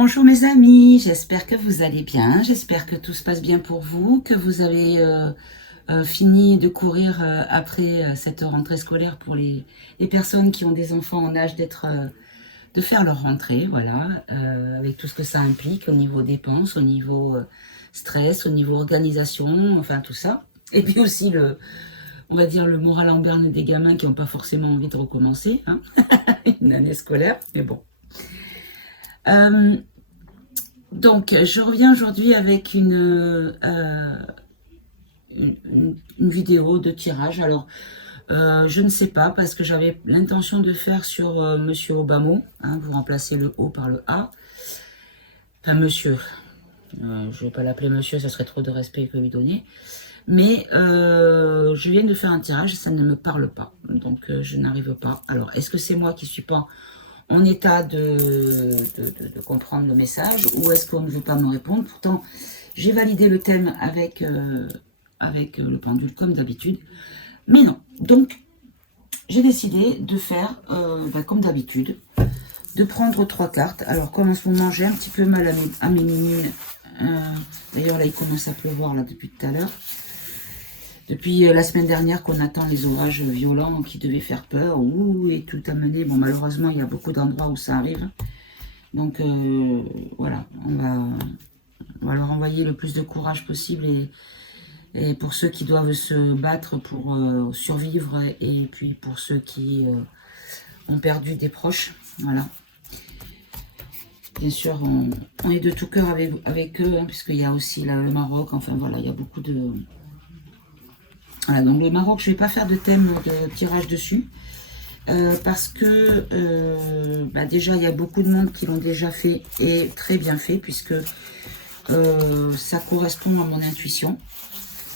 Bonjour mes amis, j'espère que vous allez bien, j'espère que tout se passe bien pour vous, que vous avez fini de courir après cette rentrée scolaire pour les personnes qui ont des enfants en âge de faire leur rentrée, voilà, avec tout ce que ça implique au niveau dépenses, au niveau stress, au niveau organisation, enfin tout ça. Et puis aussi on va dire le moral en berne des gamins qui n'ont pas forcément envie de recommencer, hein, une année scolaire, mais bon. Donc, je reviens aujourd'hui avec une vidéo de tirage. Alors, je ne sais pas, parce que j'avais l'intention de faire sur Monsieur Obama, hein, vous remplacez le O par le A. Enfin, Monsieur. Je ne vais pas l'appeler Monsieur, ça serait trop de respect que lui donner. Mais je viens de faire un tirage, ça ne me parle pas. Donc, je n'arrive pas. Alors, est-ce que c'est moi qui ne suis pas en état de comprendre le message, ou est-ce qu'on ne veut pas me répondre? Pourtant, j'ai validé le thème avec le pendule, comme d'habitude. Mais non. Donc, j'ai décidé de faire, comme d'habitude, de prendre 3 cartes. Alors, comme en ce moment, j'ai un petit peu mal à mes mimines. D'ailleurs, là, il commence à pleuvoir là depuis tout à l'heure. Depuis la semaine dernière qu'on attend les orages violents qui devaient faire peur, et tout amener. Bon, malheureusement, il y a beaucoup d'endroits où ça arrive. Donc, voilà, on va leur envoyer le plus de courage possible. Et pour ceux qui doivent se battre pour survivre, et puis pour ceux qui ont perdu des proches, voilà. Bien sûr, on est de tout cœur avec eux, hein, puisqu'il y a aussi le Maroc, enfin voilà, il y a beaucoup de... Voilà, donc le Maroc, je ne vais pas faire de thème de tirage dessus, parce que déjà, il y a beaucoup de monde qui l'ont déjà fait, et très bien fait, puisque ça correspond à mon intuition,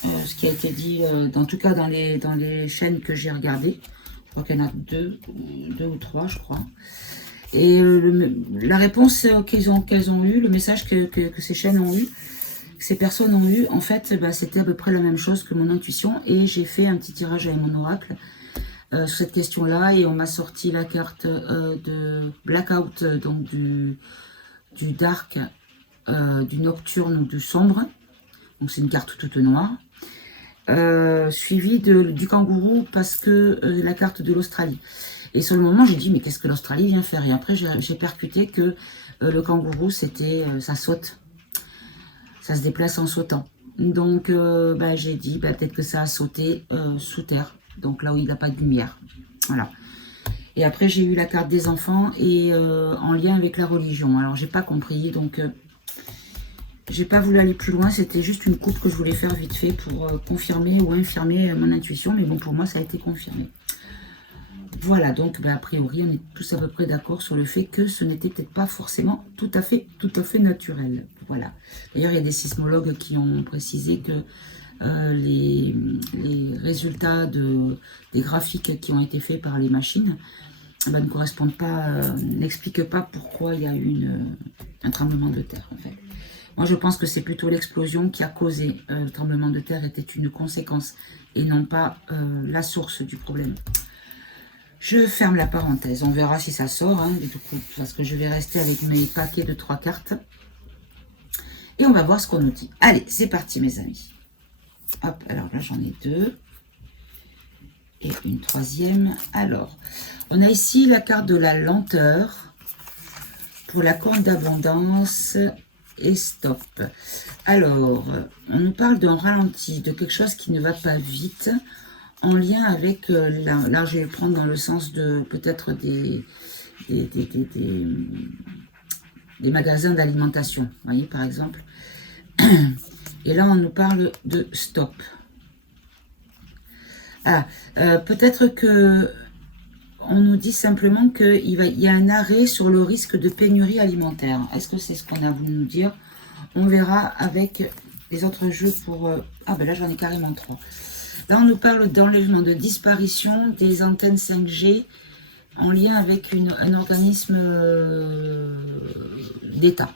ce qui a été dit, en tout cas dans les chaînes que j'ai regardées. Je crois qu'il y en a deux ou trois, je crois. Et la réponse qu'elles ont eue, le message que ces chaînes ont eu, ces personnes ont eu, en fait, c'était à peu près la même chose que mon intuition. Et j'ai fait un petit tirage avec mon oracle sur cette question-là. Et on m'a sorti la carte de Blackout, donc du dark, du nocturne ou du sombre. Donc c'est une carte toute noire. Suivie du kangourou, parce que la carte de l'Australie. Et sur le moment, j'ai dit, mais qu'est-ce que l'Australie vient faire? Et après, j'ai percuté que le kangourou, c'était, ça saute. Ça se déplace en sautant. Donc, j'ai dit, peut-être que ça a sauté sous terre. Donc, là où il n'y a pas de lumière. Voilà. Et après, j'ai eu la carte des enfants et en lien avec la religion. Alors, j'ai pas compris. Donc, j'ai pas voulu aller plus loin. C'était juste une coupe que je voulais faire vite fait pour confirmer ou infirmer mon intuition. Mais bon, pour moi, ça a été confirmé. Voilà, donc a priori, on est tous à peu près d'accord sur le fait que ce n'était peut-être pas forcément tout à fait naturel. Voilà. D'ailleurs, il y a des sismologues qui ont précisé que les résultats des graphiques qui ont été faits par les machines ne correspondent pas, n'expliquent pas pourquoi il y a eu un tremblement de terre, en fait. Moi, je pense que c'est plutôt l'explosion qui a causé le tremblement de terre, était une conséquence et non pas la source du problème. Je ferme la parenthèse, on verra si ça sort, hein, du coup, parce que je vais rester avec mes paquets de 3 cartes. Et on va voir ce qu'on nous dit. Allez, c'est parti mes amis. Hop, alors là j'en ai 2. Et une 3e. Alors, on a ici la carte de la lenteur pour la corne d'abondance et stop. Alors, on nous parle d'un ralenti, de quelque chose qui ne va pas vite, en lien avec, là je vais le prendre dans le sens de peut-être des magasins d'alimentation, vous voyez par exemple. Et là on nous parle de stop. Ah, peut-être que on nous dit simplement qu'il y a un arrêt sur le risque de pénurie alimentaire. Est-ce que c'est ce qu'on a voulu nous dire? On verra avec les autres jeux pour... Ah ben là j'en ai carrément 3. Là, on nous parle d'enlèvement, de disparition des antennes 5G en lien avec un organisme d'État,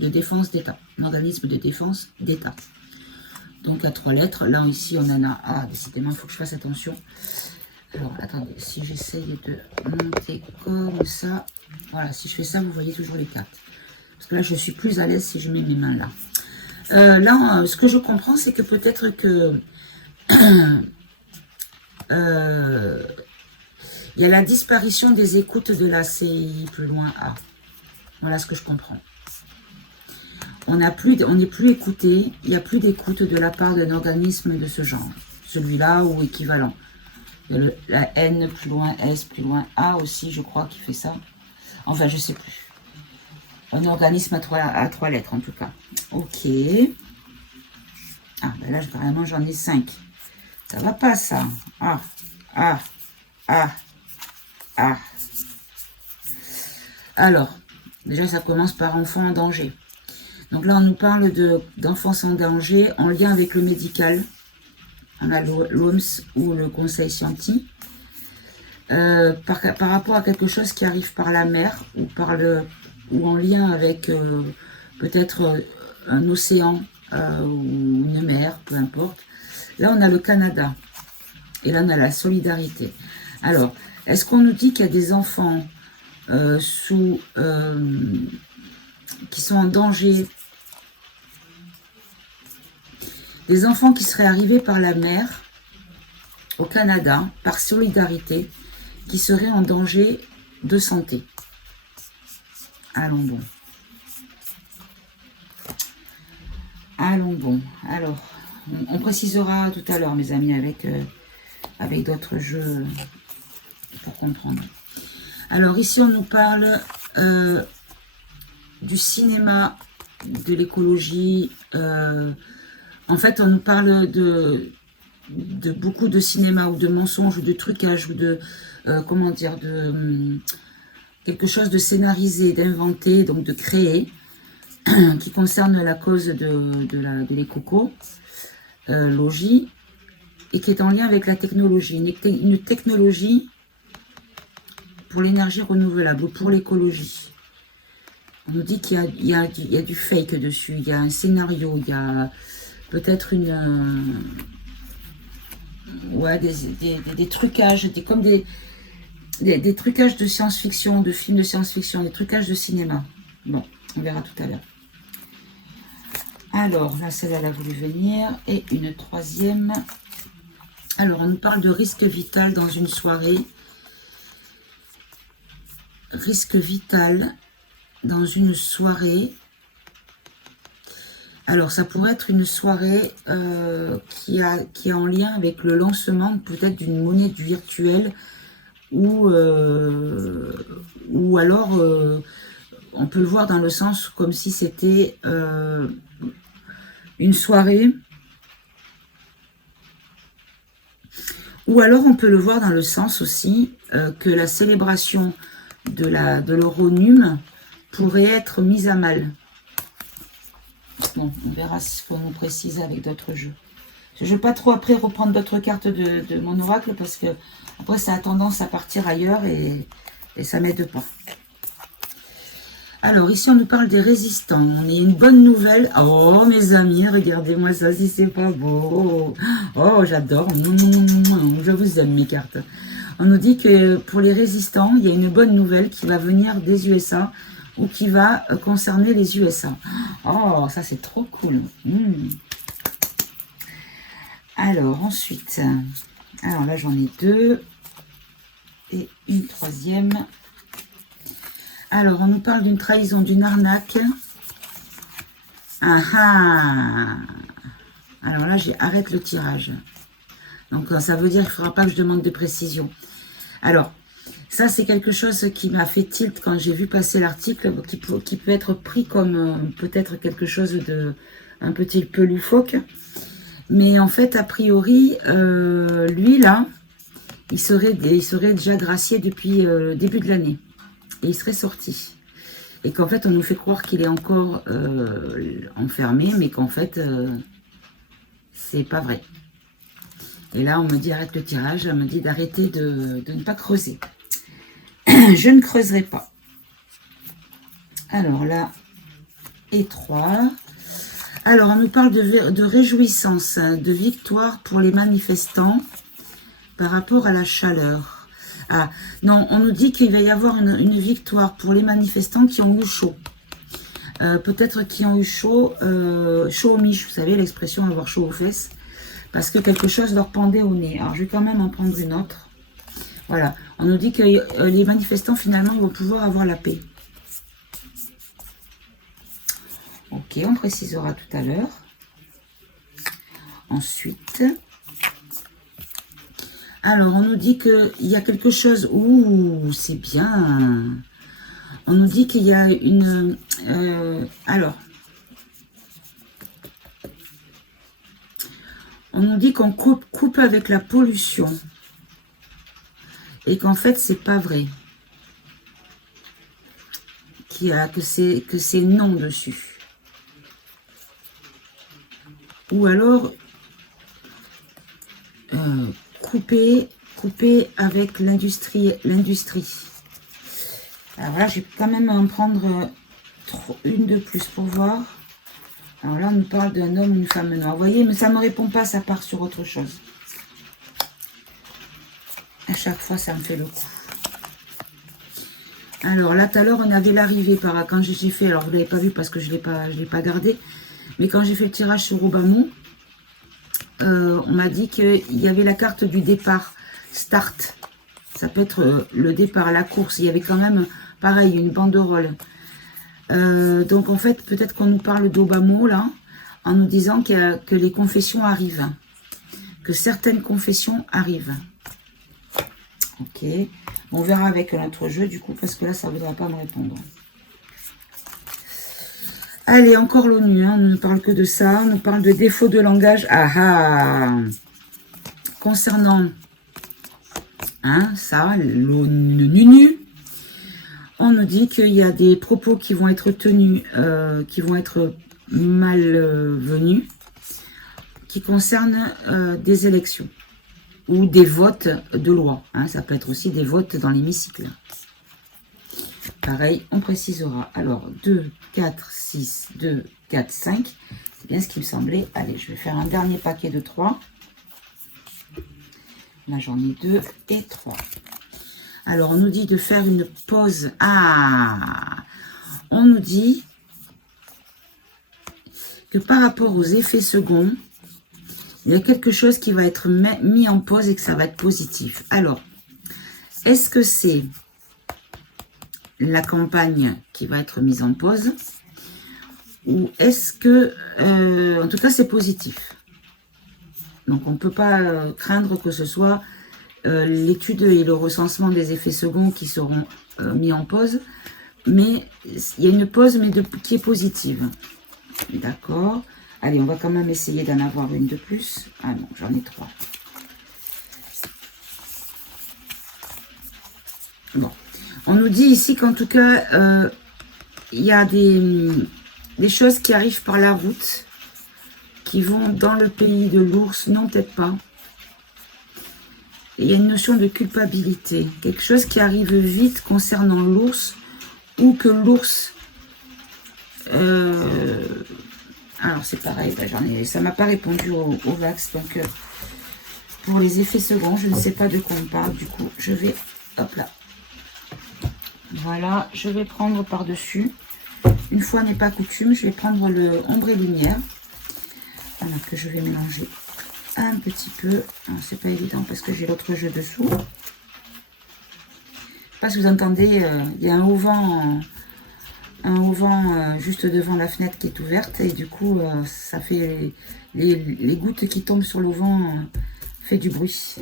de défense d'État, un organisme de défense d'État. Donc, à 3 lettres. Là, ici, on en a... Ah, décidément, il faut que je fasse attention. Alors, attendez, si j'essaye de monter comme ça... Voilà, si je fais ça, vous voyez toujours les cartes. Parce que là, je suis plus à l'aise si je mets mes mains là. Là, ce que je comprends, c'est que peut-être que il y a la disparition des écoutes de la CI plus loin A. Voilà ce que je comprends. On n'est plus écouté, il n'y a plus d'écoute de la part d'un organisme de ce genre. Celui-là ou équivalent. Il y a la N plus loin S plus loin A aussi, je crois, qui fait ça. Enfin, je ne sais plus. Un organisme à trois lettres, en tout cas. Ok. Ah, ben là, vraiment, j'en ai 5. Ça va pas, ça. Ah, ah, ah, ah. Alors, déjà, ça commence par enfant en danger. Donc là, on nous parle d'enfance en danger en lien avec le médical. On a l'OMS ou le conseil scientifique. Par rapport à quelque chose qui arrive par la mer ou en lien avec peut-être un océan ou une mer, peu importe. Là, on a le Canada. Et là, on a la solidarité. Alors, est-ce qu'on nous dit qu'il y a des enfants qui sont en danger, des enfants qui seraient arrivés par la mer au Canada, par solidarité, qui seraient en danger de santé? Allons bon. Allons bon. Alors, on précisera tout à l'heure, mes amis, avec d'autres jeux pour comprendre. Alors, ici, on nous parle du cinéma, de l'écologie. En fait, on nous parle de beaucoup de cinéma ou de mensonges ou de trucage ou de, comment dire, de quelque chose de scénarisé, d'inventé, donc de créer, qui concerne la cause de l'écologie, et qui est en lien avec la technologie. Une technologie pour l'énergie renouvelable ou pour l'écologie. On nous dit qu'il y a du fake dessus, il y a un scénario, il y a peut-être des trucages, comme des trucages de science-fiction, de films de science-fiction, des trucages de cinéma. Bon, on verra tout à l'heure. Alors, là, celle-là, elle a voulu venir. Et une troisième. Alors, on nous parle de risque vital dans une soirée. Risque vital dans une soirée. Alors, ça pourrait être une soirée qui est en lien avec le lancement peut-être d'une monnaie virtuelle ou alors on peut le voir dans le sens comme si c'était une soirée, ou alors on peut le voir dans le sens aussi que la célébration de l'Euronum pourrait être mise à mal. Bon, on verra ce qu'on nous précise avec d'autres jeux. Je ne veux pas trop après reprendre d'autres cartes de mon oracle parce que après ça a tendance à partir ailleurs et ça m'aide pas. Alors ici on nous parle des résistants. On a une bonne nouvelle. Oh mes amis, regardez-moi ça si c'est pas beau. Oh j'adore. Je vous aime mes cartes. On nous dit que pour les résistants, il y a une bonne nouvelle qui va venir des USA ou qui va concerner les USA. Oh, ça c'est trop cool. Alors, ensuite, alors là j'en ai 2 et une troisième. Alors, on nous parle d'une trahison, d'une arnaque. Ah ah. Alors là, arrête le tirage. Donc, ça veut dire qu'il ne faudra pas que je demande de précision. Alors, ça, c'est quelque chose qui m'a fait tilt quand j'ai vu passer l'article, qui peut être pris comme peut-être quelque chose de un petit peu loufoque. Mais en fait, a priori, lui, là, il serait déjà gracié depuis le début de l'année. Et il serait sorti. Et qu'en fait, on nous fait croire qu'il est encore enfermé, mais qu'en fait, c'est pas vrai. Et là, on me dit arrête le tirage, on me dit d'arrêter de ne pas creuser. Je ne creuserai pas. Alors là, et 3. Alors, on nous parle de réjouissance, de victoire pour les manifestants par rapport à la chaleur. Ah, non, on nous dit qu'il va y avoir une victoire pour les manifestants qui ont eu chaud. Peut-être qui ont eu chaud, chaud aux miches, vous savez l'expression avoir chaud aux fesses, parce que quelque chose leur pendait au nez. Alors je vais quand même en prendre une autre. Voilà, on nous dit que les manifestants finalement ils vont pouvoir avoir la paix. Ok, on précisera tout à l'heure. Ensuite, alors on nous dit qu'il y a quelque chose, ouh, c'est bien. On nous dit qu'il y a une, alors, on nous dit qu'on coupe avec la pollution. Et qu'en fait, c'est pas vrai. Que c'est non dessus. Ou alors, couper avec l'industrie. Alors là, je vais quand même en prendre une de plus pour voir. Alors là, on nous parle d'un homme, une femme noire. Vous voyez, mais ça ne me répond pas, ça part sur autre chose. À chaque fois, ça me fait le coup. Alors là, tout à l'heure, on avait l'arrivée quand j'ai fait, alors vous ne l'avez pas vu parce que je ne l'ai pas gardé, mais quand j'ai fait le tirage sur Obamon, on m'a dit qu'il y avait la carte du départ, start. Ça peut être le départ, la course. Il y avait quand même, pareil, une banderole. Donc en fait, peut-être qu'on nous parle d'Obamon là, en nous disant que les confessions arrivent. Que certaines confessions arrivent. Ok. On verra avec notre jeu du coup, parce que là, ça ne voudra pas me répondre. Allez, encore l'ONU, hein, on ne parle que de ça. On nous parle de défaut de langage. Ah ah. Concernant ça, l'ONU, on nous dit qu'il y a des propos qui vont être tenus, qui vont être malvenus, qui concernent des élections ou des votes de loi. Hein, ça peut être aussi des votes dans l'hémicycle. Pareil, on précisera. Alors, 2, 4, 6, 2, 4, 5. C'est bien ce qui me semblait. Allez, je vais faire un dernier paquet de 3. Là, j'en ai 2 et 3. Alors, on nous dit de faire une pause. Ah, on nous dit que par rapport aux effets seconds, il y a quelque chose qui va être mis en pause et que ça va être positif. Alors, est-ce que c'est la campagne qui va être mise en pause ou est-ce que, en tout cas, c'est positif? Donc, on ne peut pas craindre que ce soit l'étude et le recensement des effets seconds qui seront mis en pause, mais il y a une pause mais qui est positive. D'accord. Allez, on va quand même essayer d'en avoir une de plus. Ah non, j'en ai 3. Bon. On nous dit ici qu'en tout cas, il y a des choses qui arrivent par la route, qui vont dans le pays de l'ours. Non, peut-être pas. Et il y a une notion de culpabilité. Quelque chose qui arrive vite concernant l'ours, ou que l'ours... alors c'est pareil, ça m'a pas répondu au Vax, donc pour les effets seconds, je ne sais pas de quoi on parle, du coup je vais, hop là, voilà, je vais prendre par-dessus, une fois n'est pas coutume, je vais prendre le ombre et lumière, voilà, que je vais mélanger un petit peu, c'est pas évident parce que j'ai l'autre jeu dessous, je sais pas si vous entendez, il y a un auvent juste devant la fenêtre qui est ouverte et du coup ça fait les gouttes qui tombent sur l'auvent fait du bruit.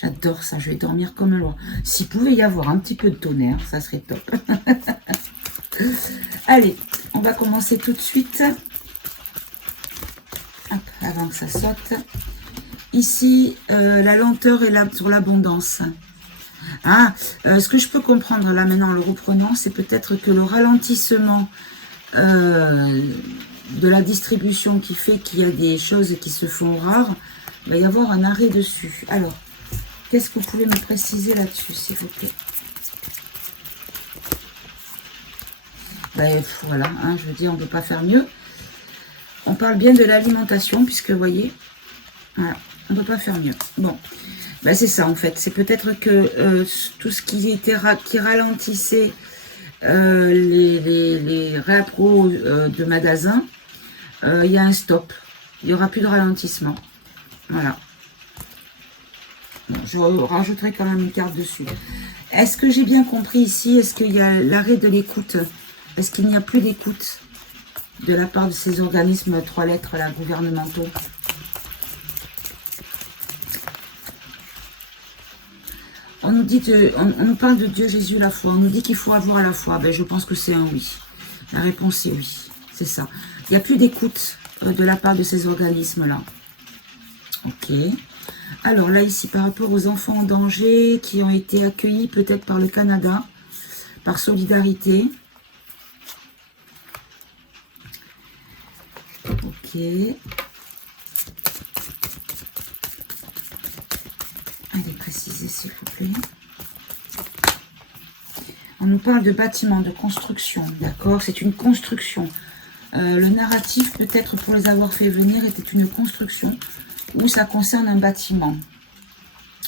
J'adore ça, je vais dormir comme un roi. S'il pouvait y avoir un petit peu de tonnerre, ça serait top. Allez, on va commencer tout de suite. Hop, avant que ça saute. Ici, la lenteur est là sur l'abondance. Ah, ce que je peux comprendre là maintenant en le reprenant, c'est peut-être que le ralentissement de la distribution qui fait qu'il y a des choses qui se font rares, il va y avoir un arrêt dessus. Alors, qu'est-ce que vous pouvez me préciser là-dessus, s'il vous plaît? Ben, voilà, hein, je veux dire, on ne peut pas faire mieux. On parle bien de l'alimentation, puisque vous voyez, voilà, on ne peut pas faire mieux. Bon. Ben c'est ça en fait, c'est peut-être que tout ce qui ralentissait les réappros de magasins, il y a un stop. Il n'y aura plus de ralentissement. Voilà. Bon, je rajouterai quand même une carte dessus. Est-ce que j'ai bien compris ici? Est-ce qu'il y a l'arrêt de l'écoute? Est-ce qu'il n'y a plus d'écoute de la part de ces organismes 3 lettres là, gouvernementaux? On nous dit on nous parle de Dieu, Jésus, la foi. On nous dit qu'il faut avoir la foi. Ben, je pense que c'est un oui. La réponse est oui. C'est ça. Il n'y a plus d'écoute de la part de ces organismes-là. Ok. Alors là, ici, par rapport aux enfants en danger qui ont été accueillis peut-être par le Canada, par solidarité. Ok. Allez, précisez s'il vous plaît. On nous parle de bâtiment, de construction, d'accord? C'est une construction. Le narratif, peut-être pour les avoir fait venir, était une construction où ça concerne un bâtiment.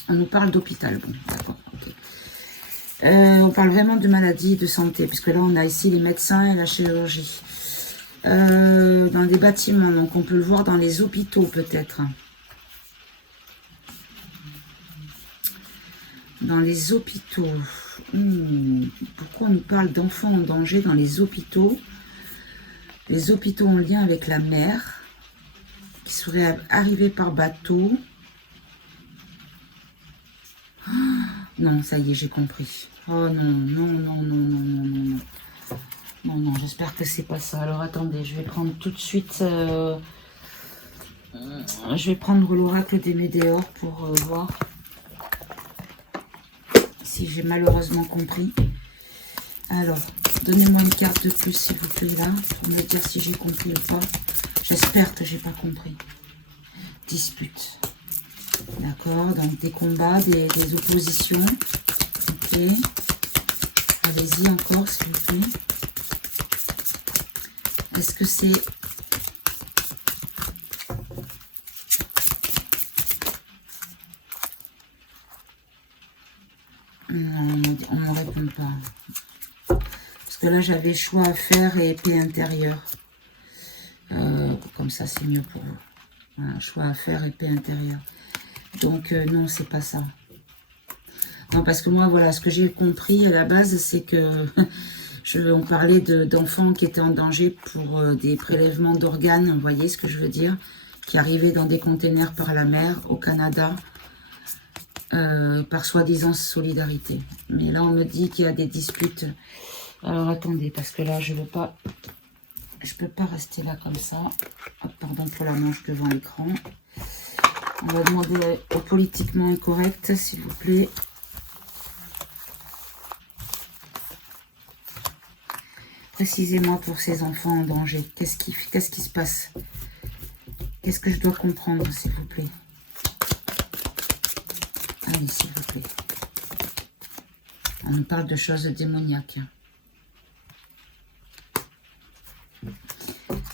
On nous parle d'hôpital, bon, d'accord, ok. On parle vraiment de maladie, de santé, puisque là, on a ici les médecins et la chirurgie. Dans des bâtiments, donc on peut le voir dans les hôpitaux, peut-être. Dans les hôpitaux. Pourquoi on nous parle d'enfants en danger dans les hôpitaux? Les hôpitaux en lien avec la mer, qui seraient arrivés par bateau. Oh, non, ça y est, j'ai compris. Oh non, non, non, non, non, non, non, non. Non, non, j'espère que c'est pas ça. Alors attendez, je vais prendre tout de suite... je vais prendre l'oracle des Médéors pour voir si j'ai malheureusement compris. Alors, donnez-moi une carte de plus, s'il vous plaît, là, pour me dire si j'ai compris ou pas. J'espère que j'ai pas compris. Dispute. D'accord, donc des combats, des oppositions. Ok. Allez-y encore, s'il vous plaît. Est-ce que c'est... Non, on ne répond pas. Parce que là, j'avais choix à faire et épée intérieure. Comme ça, c'est mieux pour vous. Voilà, choix à faire, épée intérieure. Donc, non, c'est pas ça. Non, parce que moi, voilà, ce que j'ai compris à la base, c'est que on parlait d'enfants qui étaient en danger pour des prélèvements d'organes, vous voyez ce que je veux dire, qui arrivaient dans des containers par la mer au Canada, par soi-disant solidarité. Mais là, on me dit qu'il y a des disputes. Alors, attendez, parce que là, je peux pas rester là comme ça. Oh, pardon pour la manche devant l'écran. On va demander au politiquement incorrect, s'il vous plaît. Précisez-moi pour ces enfants en danger. Qu'est-ce qui se passe? Qu'est-ce que je dois comprendre, s'il vous plaît? Allez, s'il vous plaît. On nous parle de choses démoniaques.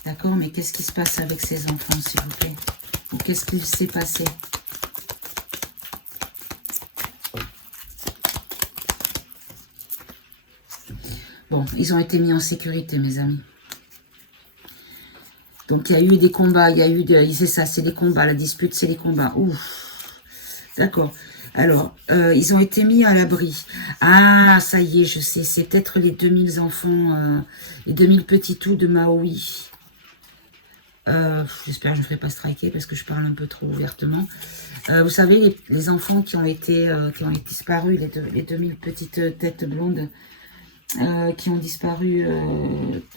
D'accord, mais qu'est-ce qui se passe avec ces enfants, s'il vous plaît? Ou qu'est-ce qu'il s'est passé? Bon, ils ont été mis en sécurité, mes amis. Donc, il y a eu des combats, il y a eu... C'est ça, c'est des combats. La dispute, c'est les combats. Ouf. D'accord. Alors, ils ont été mis à l'abri. Ah, ça y est, je sais. C'est peut-être les 2000 enfants, les 2000 petits tout de Maui. J'espère que je ne ferai pas striker parce que je parle un peu trop ouvertement. Vous savez, les enfants qui ont été disparus, les 2000 petites têtes blondes qui ont disparu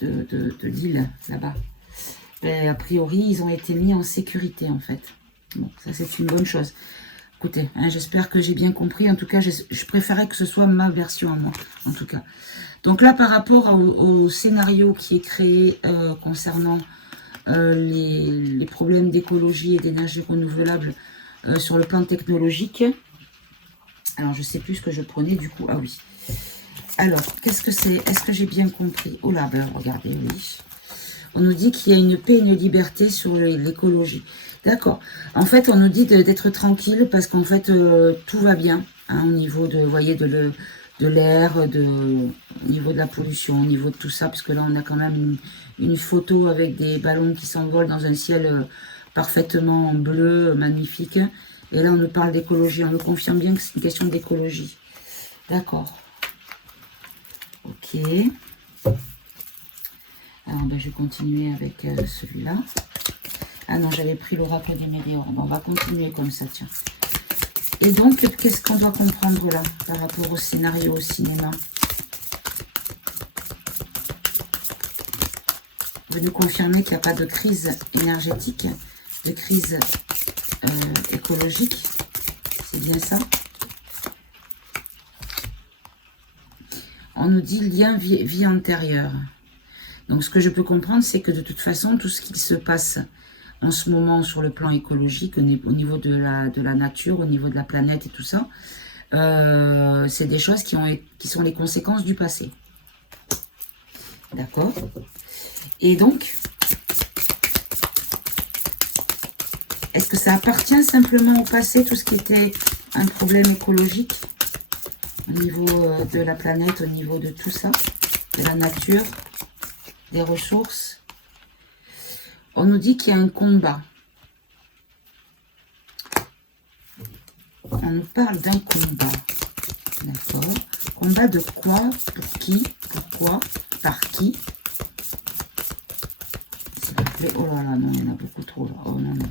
de l'île, là-bas. A priori, ils ont été mis en sécurité, en fait. Bon, ça, c'est une bonne chose. Écoutez, hein, j'espère que j'ai bien compris. En tout cas, je préférais que ce soit ma version à moi, en tout cas. Donc là, par rapport au scénario qui est créé concernant les problèmes d'écologie et d'énergie renouvelable sur le plan technologique, alors je ne sais plus ce que je prenais du coup. Ah oui. Alors, qu'est-ce que c'est? Est-ce que j'ai bien compris? Oh là, ben regardez, oui. On nous dit qu'il y a une paix et une liberté sur l'écologie. D'accord. En fait, on nous dit d'être tranquille parce qu'en fait, tout va bien hein, au niveau de, vous voyez, de l'air, au niveau de la pollution, au niveau de tout ça, parce que là, on a quand même une photo avec des ballons qui s'envolent dans un ciel parfaitement bleu, magnifique. Et là, on nous parle d'écologie. On nous confirme bien que c'est une question d'écologie. D'accord. Ok. Alors, ben, je vais continuer avec celui-là. Ah non, j'avais pris l'oracle des météores. Bon, on va continuer comme ça, tiens. Et donc, qu'est-ce qu'on doit comprendre là, par rapport au scénario au cinéma? Vous nous confirmez qu'il n'y a pas de crise énergétique, de crise écologique. C'est bien ça? On nous dit lien vie antérieure. Donc, ce que je peux comprendre, c'est que de toute façon, tout ce qui se passe en ce moment sur le plan écologique, au niveau de la nature, au niveau de la planète et tout ça, c'est des choses qui sont les conséquences du passé. D'accord? Et donc, est-ce que ça appartient simplement au passé, tout ce qui était un problème écologique, au niveau de la planète, au niveau de tout ça, de la nature, des ressources? On nous dit qu'il y a un combat. On nous parle d'un combat. D'accord. Combat de quoi? Pour qui? Pourquoi? Par qui? S'il vous plaît. Oh là là, non, il y en a beaucoup trop là. Oh non, non.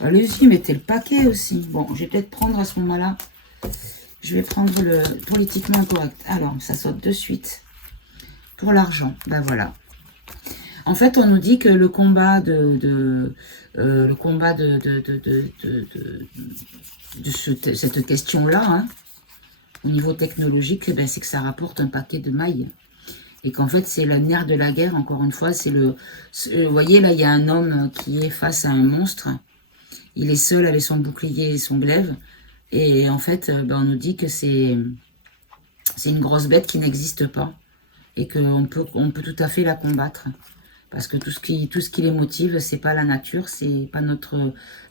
Allez-y, mettez le paquet aussi. Bon, je vais peut-être prendre à ce moment-là. Je vais prendre le politiquement incorrect. Alors, ça saute de suite. Pour l'argent. Ben voilà. En fait, on nous dit que le combat cette question-là, hein, au niveau technologique, eh ben, c'est que ça rapporte un paquet de mailles. Et qu'en fait, c'est le nerf de la guerre, encore une fois. Vous voyez, là, il y a un homme qui est face à un monstre. Il est seul avec son bouclier et son glaive. Et en fait, ben, on nous dit que c'est une grosse bête qui n'existe pas. Et qu'on peut tout à fait la combattre. Parce que tout ce qui les motive, c'est pas la nature, c'est pas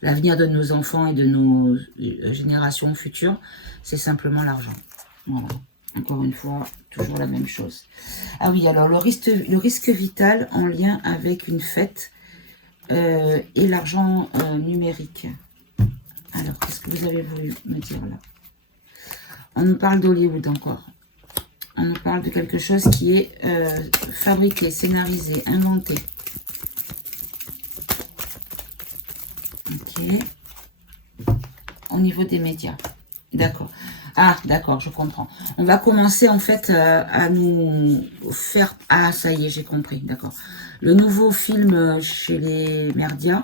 l'avenir de nos enfants et de nos générations futures, c'est simplement l'argent. Voilà. Encore une fois, toujours la même chose. Ah oui, alors le risque vital en lien avec une fête et l'argent numérique. Alors, qu'est-ce que vous avez voulu me dire là? On nous parle d'Hollywood encore. On nous parle de quelque chose qui est fabriqué, scénarisé, inventé. Ok. Au niveau des médias. D'accord. Ah, d'accord, je comprends. On va commencer en fait à nous faire... Ah, ça y est, j'ai compris, d'accord. Le nouveau film chez les médias,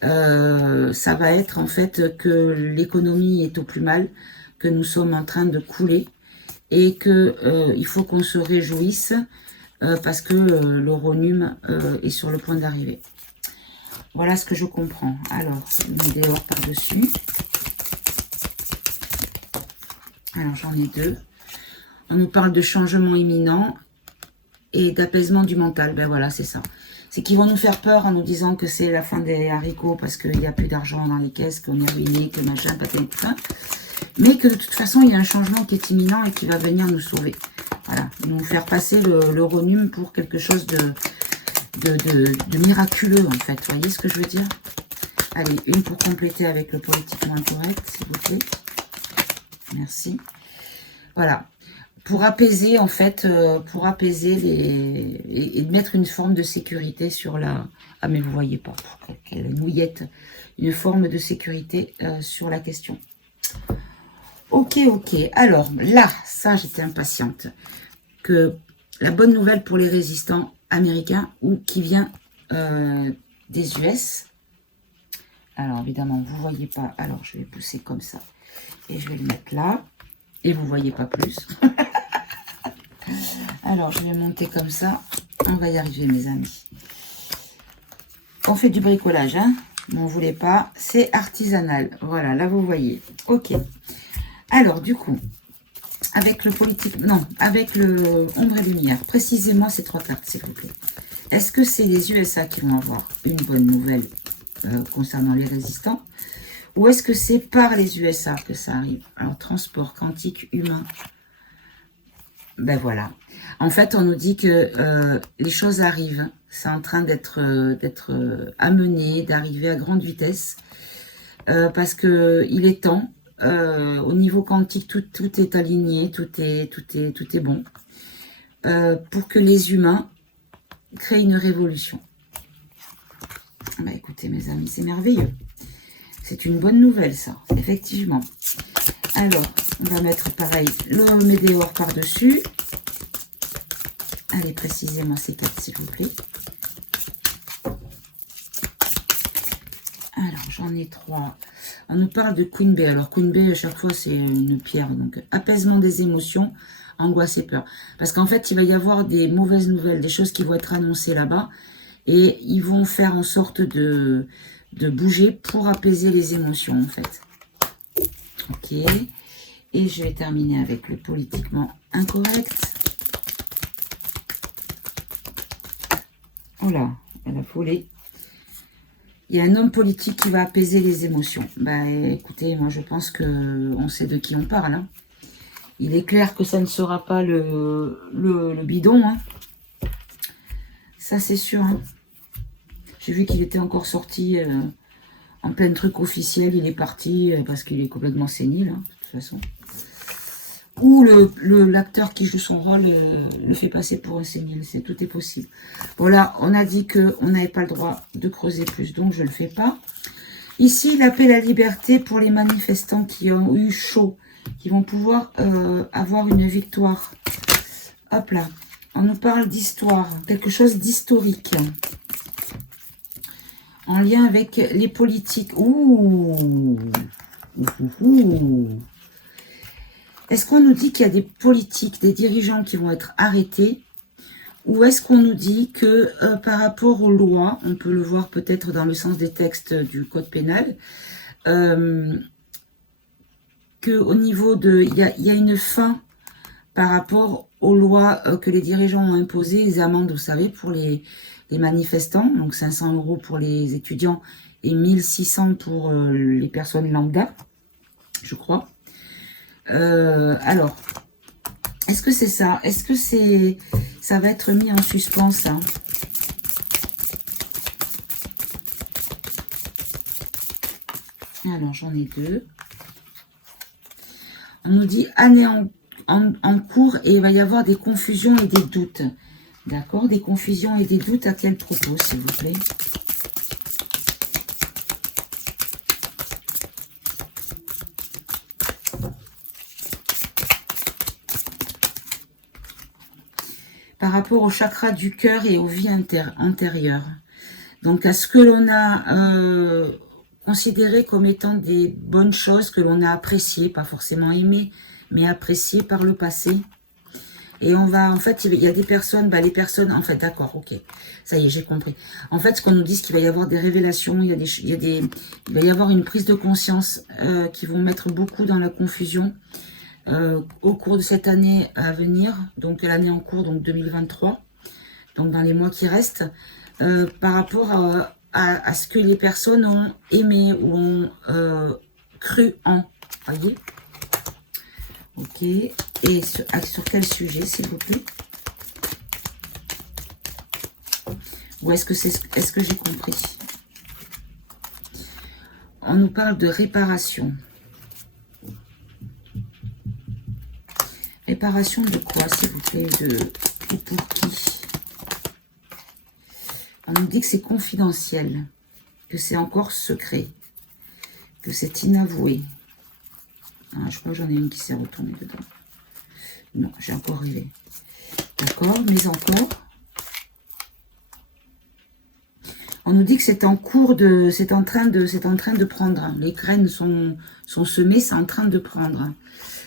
ça va être en fait que l'économie est au plus mal, que nous sommes en train de couler. Et il faut qu'on se réjouisse parce que l'Euronum est sur le point d'arriver. Voilà ce que je comprends. Alors, je mets dehors par-dessus. Alors, j'en ai deux. On nous parle de changement imminent et d'apaisement du mental. Ben voilà, c'est ça. C'est qu'ils vont nous faire peur en nous disant que c'est la fin des haricots parce qu'il n'y a plus d'argent dans les caisses, qu'on est ruiné, que machin, patin, patin. Mais que de toute façon, il y a un changement qui est imminent et qui va venir nous sauver. Voilà, nous faire passer l'Euronum pour quelque chose de miraculeux, en fait. Vous voyez ce que je veux dire? Allez, une pour compléter avec le politiquement incorrect, s'il vous plaît. Merci. Voilà. Pour apaiser, en fait, et mettre une forme de sécurité sur la... Ah, mais vous voyez pas, quelle nouillette. Une forme de sécurité sur la question. Ok, ok. Alors, là, ça, j'étais impatiente. Que la bonne nouvelle pour les résistants américains ou qui vient des US. Alors, évidemment, vous ne voyez pas. Alors, je vais pousser comme ça. Et je vais le mettre là. Et vous ne voyez pas plus. Alors, je vais monter comme ça. On va y arriver, mes amis. On fait du bricolage, hein. Mais on ne voulait pas. C'est artisanal. Voilà, là, vous voyez. Ok. Alors, du coup, avec le politique... Non, avec le ombre et lumière. Précisément ces trois cartes, s'il vous plaît. Est-ce que c'est les USA qui vont avoir une bonne nouvelle concernant les résistants? Ou est-ce que c'est par les USA que ça arrive? Alors, transport quantique humain. Ben voilà. En fait, on nous dit que les choses arrivent. C'est en train d'être amené, d'arriver à grande vitesse. Parce que il est temps. Au niveau quantique, tout est aligné, tout est bon. Pour que les humains créent une révolution. Bah écoutez mes amis, c'est merveilleux. C'est une bonne nouvelle ça, effectivement. Alors, on va mettre pareil le météore par-dessus. Allez, précisez-moi ces cartes s'il vous plaît. Alors, j'en ai 3. On nous parle de Queen Bee. Alors, Queen Bee, à chaque fois, c'est une pierre. Donc, apaisement des émotions, angoisse et peur. Parce qu'en fait, il va y avoir des mauvaises nouvelles, des choses qui vont être annoncées là-bas. Et ils vont faire en sorte de bouger pour apaiser les émotions, en fait. Ok. Et je vais terminer avec le politiquement incorrect. Oh là, elle a volé. Il y a un homme politique qui va apaiser les émotions. Bah écoutez, moi je pense qu'on sait de qui on parle. Hein. Il est clair que ça ne sera pas le bidon. Hein. Ça c'est sûr. Hein. J'ai vu qu'il était encore sorti en plein truc officiel. Il est parti parce qu'il est complètement sénile, hein, de toute façon. Ou l'acteur qui joue son rôle le fait passer pour un sénile. Tout est possible. Voilà, on a dit qu'on n'avait pas le droit de creuser plus, donc je ne le fais pas. Ici, il appelle à la liberté pour les manifestants qui ont eu chaud, qui vont pouvoir avoir une victoire. Hop là, on nous parle d'histoire, quelque chose d'historique. En lien avec les politiques. Ouh, Est-ce qu'on nous dit qu'il y a des politiques, des dirigeants qui vont être arrêtés? Ou est-ce qu'on nous dit que par rapport aux lois, on peut le voir peut-être dans le sens des textes du code pénal, qu'au niveau de... Il y a une fin par rapport aux lois que les dirigeants ont imposées, les amendes, vous savez, pour les manifestants, donc 500 € pour les étudiants et 1600 pour les personnes lambda, je crois. Alors, est-ce que c'est ça? Est-ce que ça va être mis en suspens, ça? Alors, j'en ai 2. On nous dit année en cours et il va y avoir des confusions et des doutes. D'accord? Des confusions et des doutes à quel propos, s'il vous plaît? Par rapport au chakra du cœur et aux vies antérieures. Donc, à ce que l'on a considéré comme étant des bonnes choses, que l'on a appréciées, pas forcément aimées, mais appréciées par le passé. Et on va, en fait, il y a des personnes, les personnes, en fait, d'accord, ok, ça y est, j'ai compris. En fait, ce qu'on nous dit, c'est qu'il va y avoir des révélations, il va y avoir une prise de conscience qui vont mettre beaucoup dans la confusion au cours de cette année à venir, donc l'année en cours, donc 2023, donc dans les mois qui restent, par rapport à ce que les personnes ont aimé ou ont cru en, voyez. Ok, et sur quel sujet, s'il vous plaît? Ou est-ce que j'ai compris? On nous parle de réparation. Réparation de quoi, s'il vous plaît? Ou pour qui? On nous dit que c'est confidentiel, que c'est encore secret, que c'est inavoué. Ah, je crois que j'en ai une qui s'est retournée dedans. Non, j'ai encore rêvé. D'accord, mais encore. On nous dit que c'est en cours de... C'est en train de prendre. Les graines sont semées, c'est en train de prendre.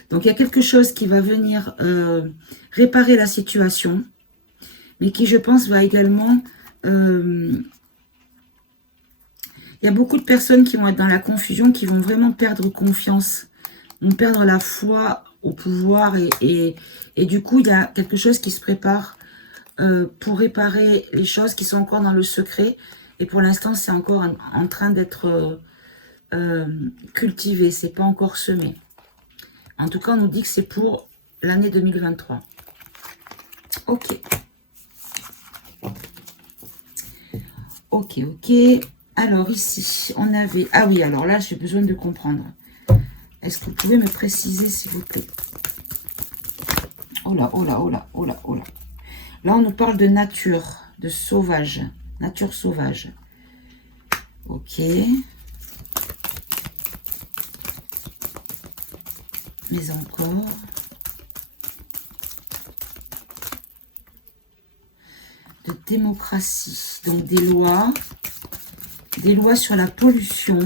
Donc, il y a quelque chose qui va venir réparer la situation, mais qui, je pense, va également... il y a beaucoup de personnes qui vont être dans la confusion, qui vont vraiment perdre confiance, vont perdre la foi au pouvoir. Et du coup, il y a quelque chose qui se prépare pour réparer les choses qui sont encore dans le secret. Et pour l'instant, c'est encore en train d'être cultivé, c'est pas encore semé. En tout cas, on nous dit que c'est pour l'année 2023. Ok. Ok, ok. Alors ici, on avait... Ah oui, alors là, j'ai besoin de comprendre. Est-ce que vous pouvez me préciser, s'il vous plaît? Oh là, oh là, oh là, oh là, oh là. Là, on nous parle de nature, de sauvage. Nature sauvage. Ok. Mais encore... de démocratie. Donc des lois sur la pollution.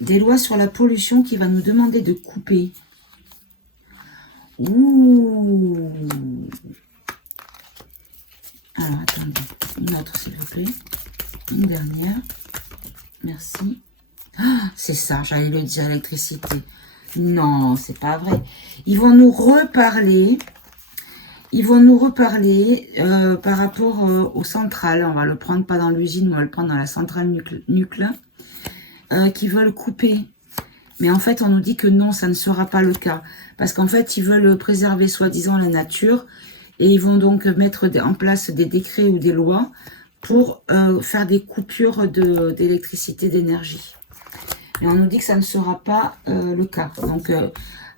Des lois sur la pollution qui va nous demander de couper. Ouh. Alors, attendez. Une autre, s'il vous plaît. Une dernière. Merci. Ah, c'est ça, j'allais le dire, l'électricité. Non, c'est pas vrai. Ils vont nous reparler. Par rapport aux centrales. On va le prendre pas dans l'usine, on va le prendre dans la centrale nucléaire. Qui veulent couper. Mais en fait, on nous dit que non, ça ne sera pas le cas. Parce qu'en fait, ils veulent préserver soi-disant la nature. Et ils vont donc mettre en place des décrets ou des lois pour faire des coupures d'électricité, d'énergie. Mais on nous dit que ça ne sera pas le cas. Donc,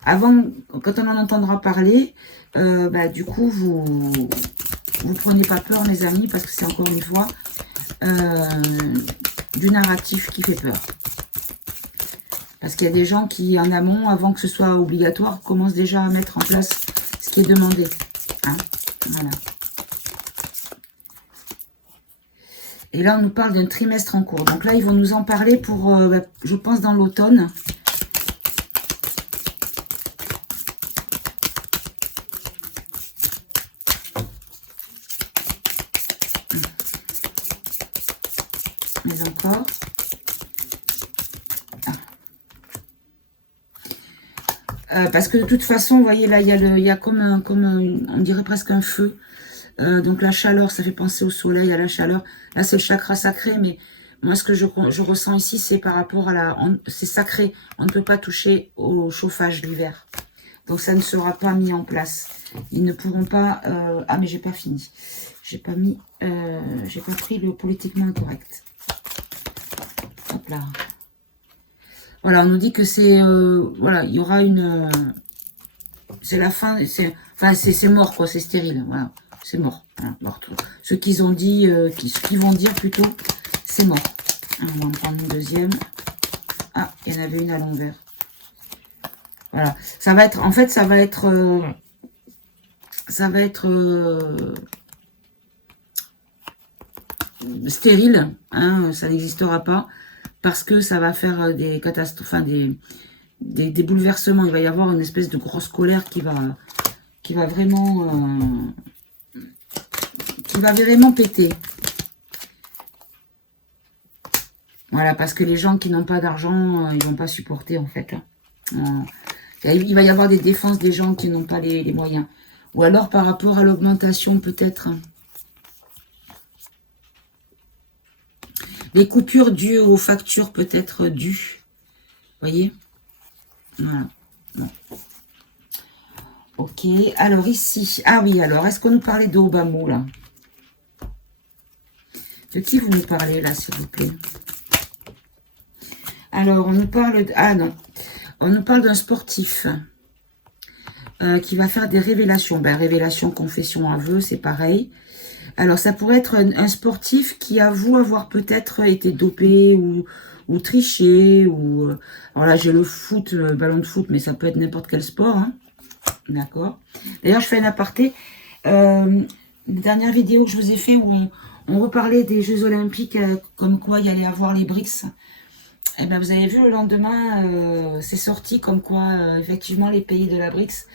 avant, quand on en entendra parler, du coup, vous prenez pas peur, mes amis, parce que c'est encore une fois du narratif qui fait peur. Parce qu'il y a des gens qui, en amont, avant que ce soit obligatoire, commencent déjà à mettre en place ce qui est demandé. Hein, voilà. Et là, on nous parle d'un trimestre en cours. Donc là, ils vont nous en parler pour, je pense, dans l'automne. Mais encore. Parce que de toute façon, vous voyez, là, il y a comme on dirait presque un feu. Donc la chaleur, ça fait penser au soleil, à la chaleur. Là, c'est le chakra sacré, mais moi, ce que je ressens ici, c'est par rapport à c'est sacré. On ne peut pas toucher au chauffage l'hiver. Donc ça ne sera pas mis en place. Ils ne pourront pas... Ah, mais j'ai pas fini. J'ai pas pris le politiquement incorrect. Hop là. Voilà, on nous dit que c'est... voilà, il y aura une... c'est la fin, c'est mort, quoi, c'est stérile, voilà, c'est mort. Voilà, mort. Ce qu'ils ont dit, ce qu'ils vont dire plutôt, c'est mort. Alors, on va en prendre une deuxième. Ah, il y en avait une à l'envers. Voilà, ça va être, en fait, ça va être stérile, hein, ça n'existera pas. Parce que ça va faire des catastrophes, enfin des bouleversements. Il va y avoir une espèce de grosse colère qui va vraiment péter. Voilà, parce que les gens qui n'ont pas d'argent, ils vont pas supporter en fait. Il va y avoir des défenses des gens qui n'ont pas les moyens. Ou alors par rapport à l'augmentation peut-être. Les coupures dues aux factures peut-être dues. Vous voyez? Voilà. Bon. Ok. Alors ici. Ah oui, alors, est-ce qu'on nous parlait d'Obama là? De qui vous nous parlez là, s'il vous plaît? Alors, on nous parle... Ah non. On nous parle d'un sportif qui va faire des révélations. Ben, révélation, confession, aveu, c'est pareil. Alors, ça pourrait être un sportif qui avoue avoir peut-être été dopé ou triché. Alors là, j'ai le foot, ballon de foot, mais ça peut être n'importe quel sport. Hein. D'accord. D'ailleurs, je fais un aparté. Une dernière vidéo que je vous ai fait où on reparlait des Jeux Olympiques, comme quoi il y allait avoir les BRICS. Et bien, vous avez vu, le lendemain, c'est sorti comme quoi, effectivement, les pays de la BRICS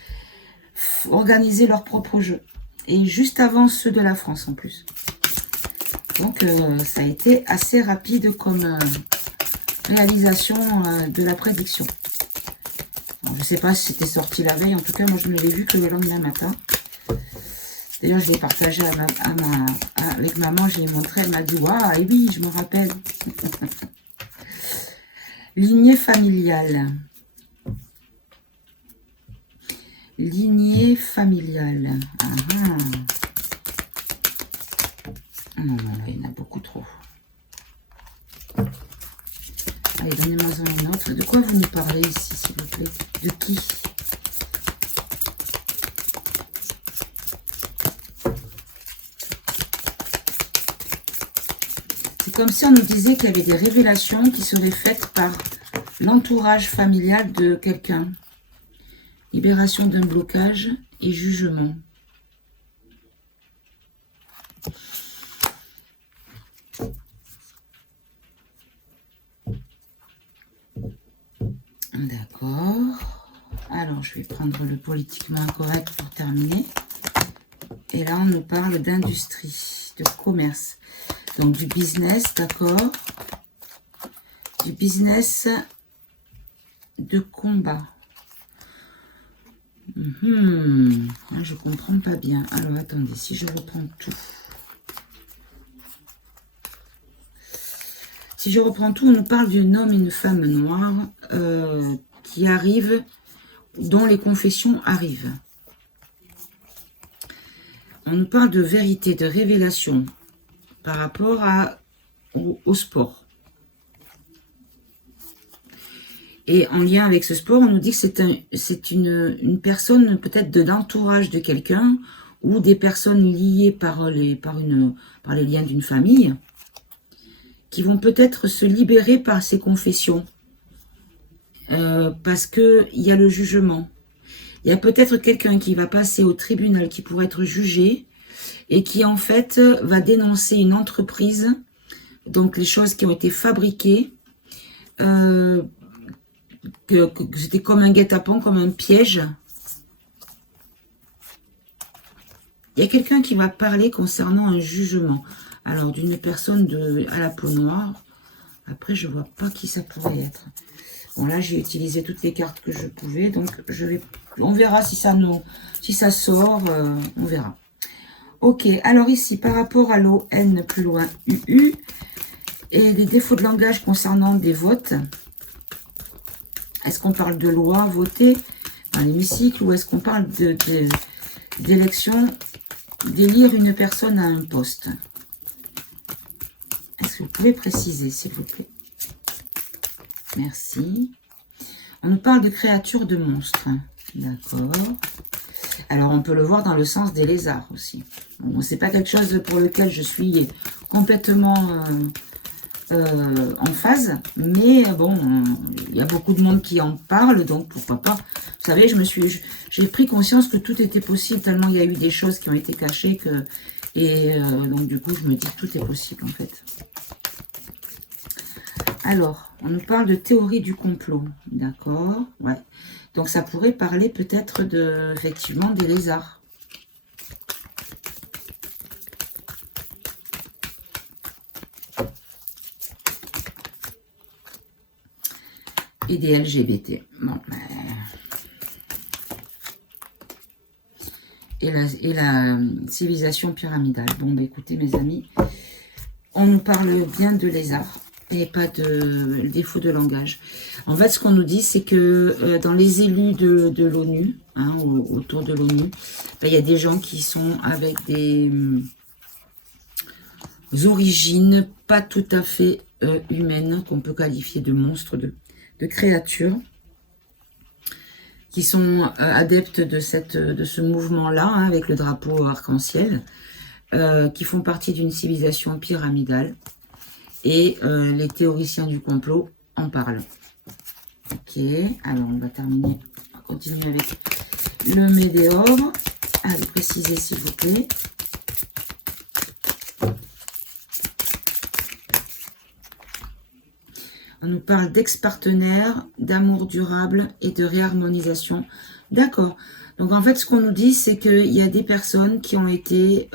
organisaient leurs propres jeux. Et juste avant ceux de la France en plus. Donc ça a été assez rapide comme réalisation de la prédiction. Alors, je ne sais pas si c'était sorti la veille, en tout cas moi je ne l'ai vu que le lendemain matin. D'ailleurs je l'ai partagé avec maman, je l'ai montré, elle m'a dit waouh, et oui je me rappelle. Lignée familiale. Lignée familiale. Ah, ah. Non, non, là, il y en a beaucoup trop. Allez, donnez-moi un autre. De quoi vous nous parlez ici, s'il vous plaît? De qui? C'est comme si on nous disait qu'il y avait des révélations qui seraient faites par l'entourage familial de quelqu'un. Libération d'un blocage et jugement. D'accord. Alors, je vais prendre le politiquement incorrect pour terminer. Et là, on nous parle d'industrie, de commerce. Donc, du business, d'accord. Du business de combat. Je comprends pas bien. Alors, attendez, si je reprends tout. Si je reprends tout, on nous parle d'un homme et une femme noire qui arrivent, dont les confessions arrivent. On nous parle de vérité, de révélation par rapport au sport. Et en lien avec ce sport, on nous dit que c'est une personne peut-être de l'entourage de quelqu'un ou des personnes liées par les liens d'une famille qui vont peut-être se libérer par ces confessions. Parce qu'il y a le jugement. Il y a peut-être quelqu'un qui va passer au tribunal, qui pourrait être jugé, et qui en fait va dénoncer une entreprise, donc les choses qui ont été fabriquées, que c'était comme un guet-apens, comme un piège. Il y a quelqu'un qui va parler concernant un jugement. Alors, d'une personne à la peau noire. Après, je vois pas qui ça pourrait être. Bon, là, j'ai utilisé toutes les cartes que je pouvais. Donc, on verra si ça sort. On verra. Ok, alors ici, par rapport à l'ON plus loin, UU, et des défauts de langage concernant des votes. Est-ce qu'on parle de loi votée dans l'hémicycle ou est-ce qu'on parle d'élection, d'élire une personne à un poste? Est-ce que vous pouvez préciser, s'il vous plaît? Merci. On nous parle de créatures de monstres. D'accord. Alors, on peut le voir dans le sens des lézards aussi. Bon, c'est pas quelque chose pour lequel je suis complètement en phase. Mais bon, il y a beaucoup de monde qui en parle, donc pourquoi pas. Vous savez, j'ai pris conscience que tout était possible, tellement il y a eu des choses qui ont été cachées. Donc, du coup, je me dis que tout est possible, en fait. Alors, on nous parle de théorie du complot. D'accord, ouais. Donc, ça pourrait parler peut-être effectivement, des lézards. Et des LGBT. Bon, et la civilisation pyramidale. Bon, bah, écoutez, mes amis, on nous parle bien de lézards et pas de défaut de langage. En fait, ce qu'on nous dit, c'est que dans les élus de l'ONU, hein, autour de l'ONU, il y a des gens qui sont avec des origines pas tout à fait humaines, qu'on peut qualifier de monstres, de créatures, qui sont adeptes de ce mouvement-là, hein, avec le drapeau arc-en-ciel, qui font partie d'une civilisation pyramidale. Et les théoriciens du complot en parlent. Ok, alors on va terminer, on va continuer avec le météore. Allez, précisez s'il vous plaît. On nous parle d'ex-partenaires, d'amour durable et de réharmonisation. D'accord. Donc en fait, ce qu'on nous dit, c'est qu'il y a des personnes qui ont été...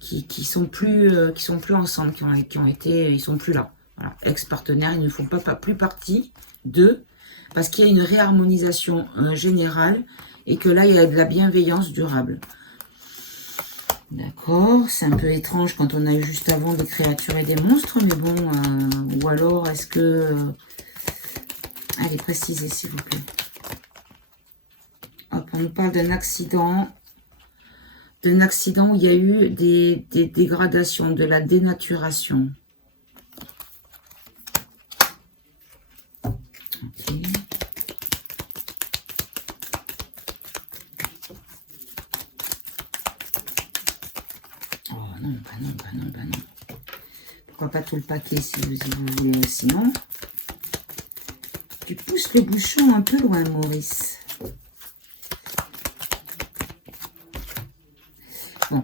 qui sont plus ensemble, ils sont plus là. Voilà. Ex-partenaires, ils ne font plus partie d'eux, parce qu'il y a une réharmonisation générale, et que là, il y a de la bienveillance durable. D'accord, c'est un peu étrange quand on a eu juste avant des créatures et des monstres, mais bon, ou alors est-ce que... allez, précisez s'il vous plaît. Hop, on nous parle d'un accident où il y a eu des dégradations, de la dénaturation. Ok. Oh non, bah non, bah non, bah non. Pourquoi pas tout le paquet si vous voulez, sinon. Tu pousses le bouchon un peu loin, Maurice. Bon.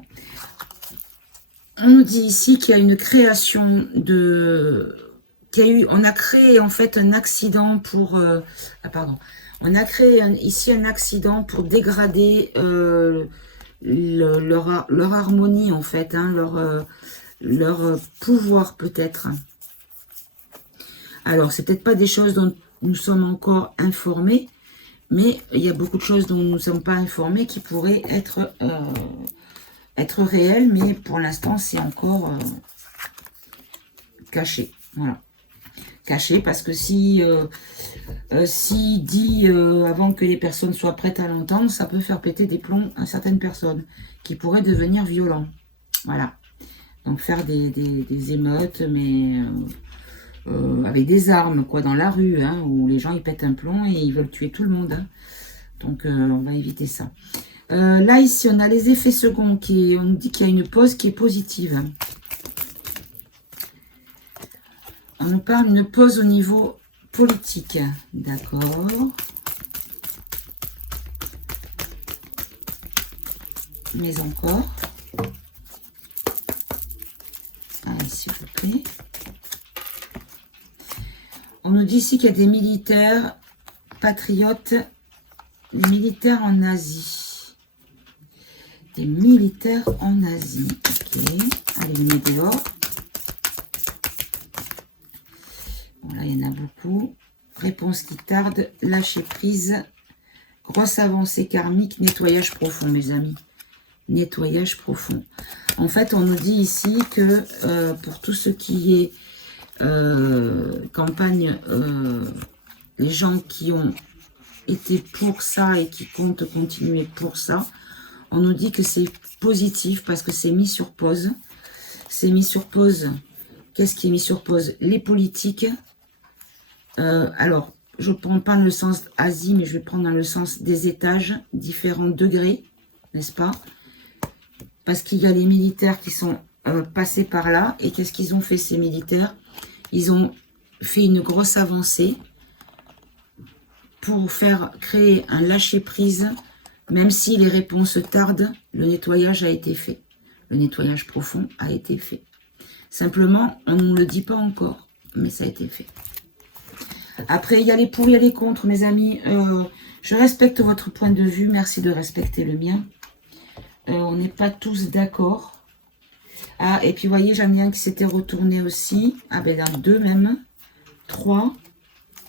On nous dit ici qu'il y a une création de... on a créé en fait un accident pour... pardon. On a créé ici un accident pour dégrader leur harmonie en fait, hein, leur pouvoir peut-être. Alors, c'est peut-être pas des choses dont nous sommes encore informés, mais il y a beaucoup de choses dont nous ne sommes pas informés qui pourraient être réelles, mais pour l'instant, c'est encore caché. Voilà. Caché parce que si dit avant que les personnes soient prêtes à l'entendre, ça peut faire péter des plombs à certaines personnes qui pourraient devenir violents. Voilà. Donc faire des émeutes, mais avec des armes, quoi, dans la rue, hein, où les gens ils pètent un plomb et ils veulent tuer tout le monde. Hein. Donc on va éviter ça. Là, ici, on a les effets seconds. On nous dit qu'il y a une pause qui est positive. On nous parle d'une pause au niveau politique. D'accord. Mais encore. Allez, s'il vous plaît. On nous dit ici qu'il y a des militaires patriotes, des militaires en Asie. Des militaires en Asie. Ok. Allez, on met dehors. Bon, là, il y en a beaucoup. Réponse qui tarde. Lâcher prise. Grosse avancée karmique. Nettoyage profond, mes amis. Nettoyage profond. En fait, on nous dit ici que pour tout ce qui est campagne, les gens qui ont été pour ça et qui comptent continuer pour ça, on nous dit que c'est positif parce que c'est mis sur pause. C'est mis sur pause. Qu'est-ce qui est mis sur pause? Les politiques. Alors, je ne prends pas le sens Asie, mais je vais prendre dans le sens des étages, différents degrés, n'est-ce pas? Parce qu'il y a les militaires qui sont passés par là. Et qu'est-ce qu'ils ont fait, ces militaires? Ils ont fait une grosse avancée pour faire créer un lâcher-prise. Même si les réponses tardent, le nettoyage a été fait. Le nettoyage profond a été fait. Simplement, on ne le dit pas encore, mais ça a été fait. Après, il y a les pour, il y a les contre, mes amis. Je respecte votre point de vue. Merci de respecter le mien. On n'est pas tous d'accord. Ah, et puis, vous voyez, j'en ai un qui s'était retourné aussi. Ah, ben, dans deux même. 3.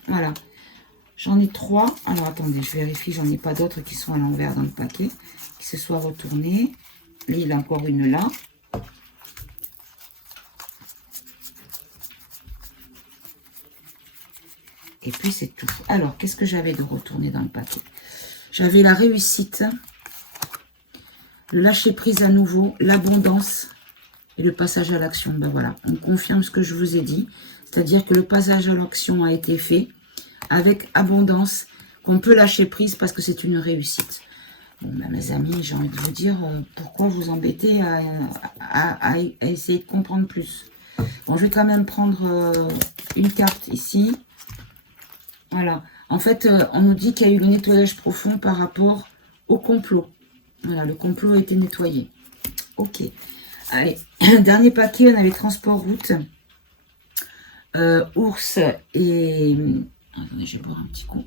Voilà. J'en ai 3. Alors, attendez, je vérifie. J'en ai pas d'autres qui sont à l'envers dans le paquet. Qui se soient retournés. Là, il y a encore une là. Et puis, c'est tout. Alors, qu'est-ce que j'avais de retourner dans le paquet? J'avais la réussite, le lâcher-prise à nouveau, l'abondance et le passage à l'action. Ben voilà, on confirme ce que je vous ai dit. C'est-à-dire que le passage à l'action a été fait avec abondance, qu'on peut lâcher prise parce que c'est une réussite. Bon, ben, mes amis, j'ai envie de vous dire, pourquoi vous embêter à essayer de comprendre plus? Bon, je vais quand même prendre une carte ici. Voilà. En fait, on nous dit qu'il y a eu le nettoyage profond par rapport au complot. Voilà, le complot a été nettoyé. Ok. Allez, dernier paquet, on avait transport route. Ours et... Attendez, je vais boire un petit coup.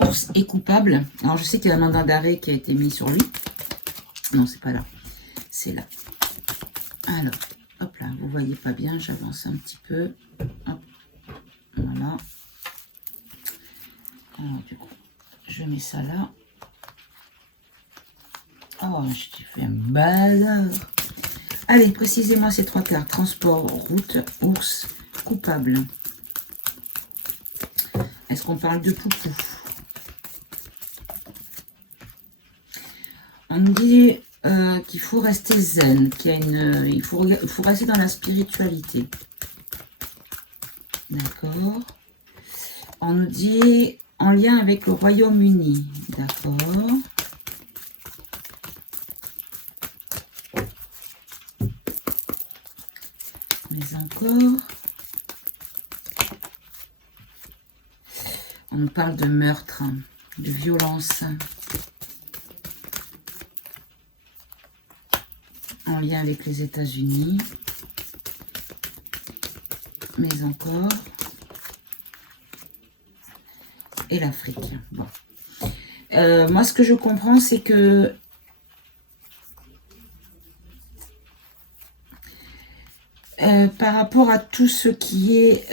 Ours est coupable. Alors, je sais qu'il y a un mandat d'arrêt qui a été mis sur lui. Non, c'est pas là. C'est là. Alors, hop là, vous voyez pas bien, j'avance un petit peu. Hop. Voilà. Alors, du coup, je mets ça là. Oh, je t'ai fait un bazar. Allez, précisez-moi ces 3 cartes. Transport, route, ours, coupable. Est-ce qu'on parle de Poupou? On nous dit qu'il faut rester zen, il faut rester dans la spiritualité. D'accord. On nous dit en lien avec le Royaume-Uni. D'accord. Mais encore. On nous parle de meurtre, de violence. En lien avec les États-Unis. Mais encore. Et l'Afrique. Bon. Moi, ce que je comprends, c'est que par rapport à tout ce qui est...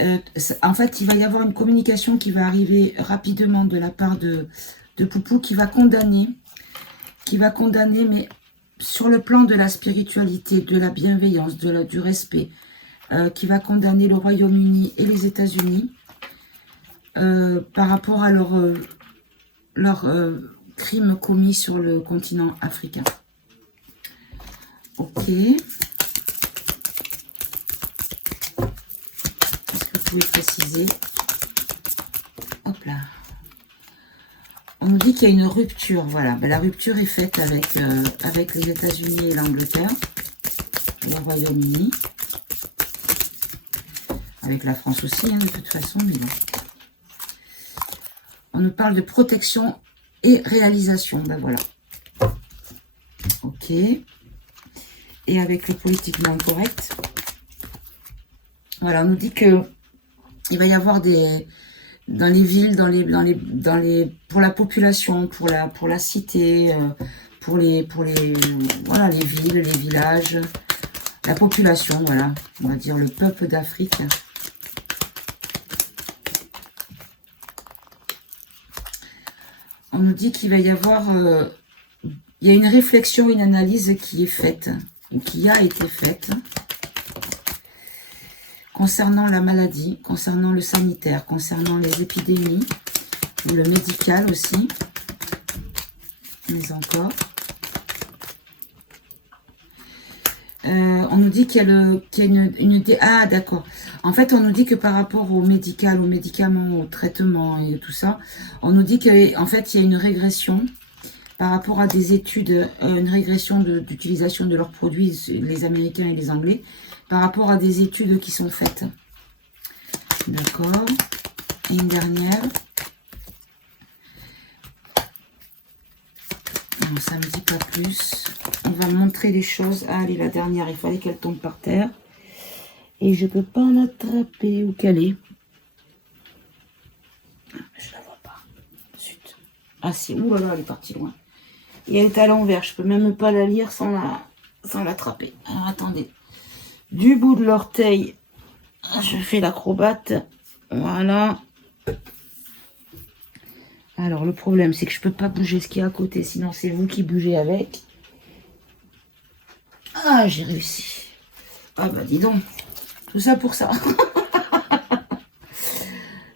en fait, il va y avoir une communication qui va arriver rapidement de la part de Poupou qui va condamner, mais sur le plan de la spiritualité, de la bienveillance, du respect, qui va condamner le Royaume-Uni et les États-Unis par rapport à leurs crimes commis sur le continent africain. Ok. Est-ce que vous pouvez préciser? Hop là. On nous dit qu'il y a une rupture. Voilà. Ben, la rupture est faite avec les États-Unis et l'Angleterre. Le Royaume-Uni. Avec la France aussi, hein, de toute façon. Mais bon. On nous parle de protection et réalisation. Ben voilà. Ok. Et avec le politiquement correct. Voilà, on nous dit que il va y avoir dans les villes, pour la population, pour la cité, pour les voilà, les villes, les villages, la population, voilà, on va dire le peuple d'Afrique. On nous dit qu'il va y avoir, il y a une réflexion, une analyse qui est faite, ou qui a été faite, concernant la maladie, concernant le sanitaire, concernant les épidémies, ou le médical aussi, mais encore. On nous dit qu'il y a, une... Ah, d'accord. En fait, on nous dit que par rapport au médical, aux médicaments, aux traitements et tout ça, on nous dit qu'en fait, il y a une régression par rapport à des études, une régression d'utilisation de leurs produits, les Américains et les Anglais, par rapport à des études qui sont faites. D'accord. Et une dernière. Non, ça ne me dit pas plus. On va montrer les choses. Ah, allez, la dernière, il fallait qu'elle tombe par terre. Et je ne peux pas l'attraper. Où qu'elle est? Je la vois pas. Zut. Ah si, ouh là là, elle est partie loin. Et elle est à l'envers. Je peux même pas la lire sans l'attraper. Alors, attendez. Du bout de l'orteil, je fais l'acrobate. Voilà. Alors, le problème, c'est que je peux pas bouger ce qui est à côté. Sinon, c'est vous qui bougez avec. Ah, j'ai réussi. Ah bah, dis donc. Tout ça pour ça.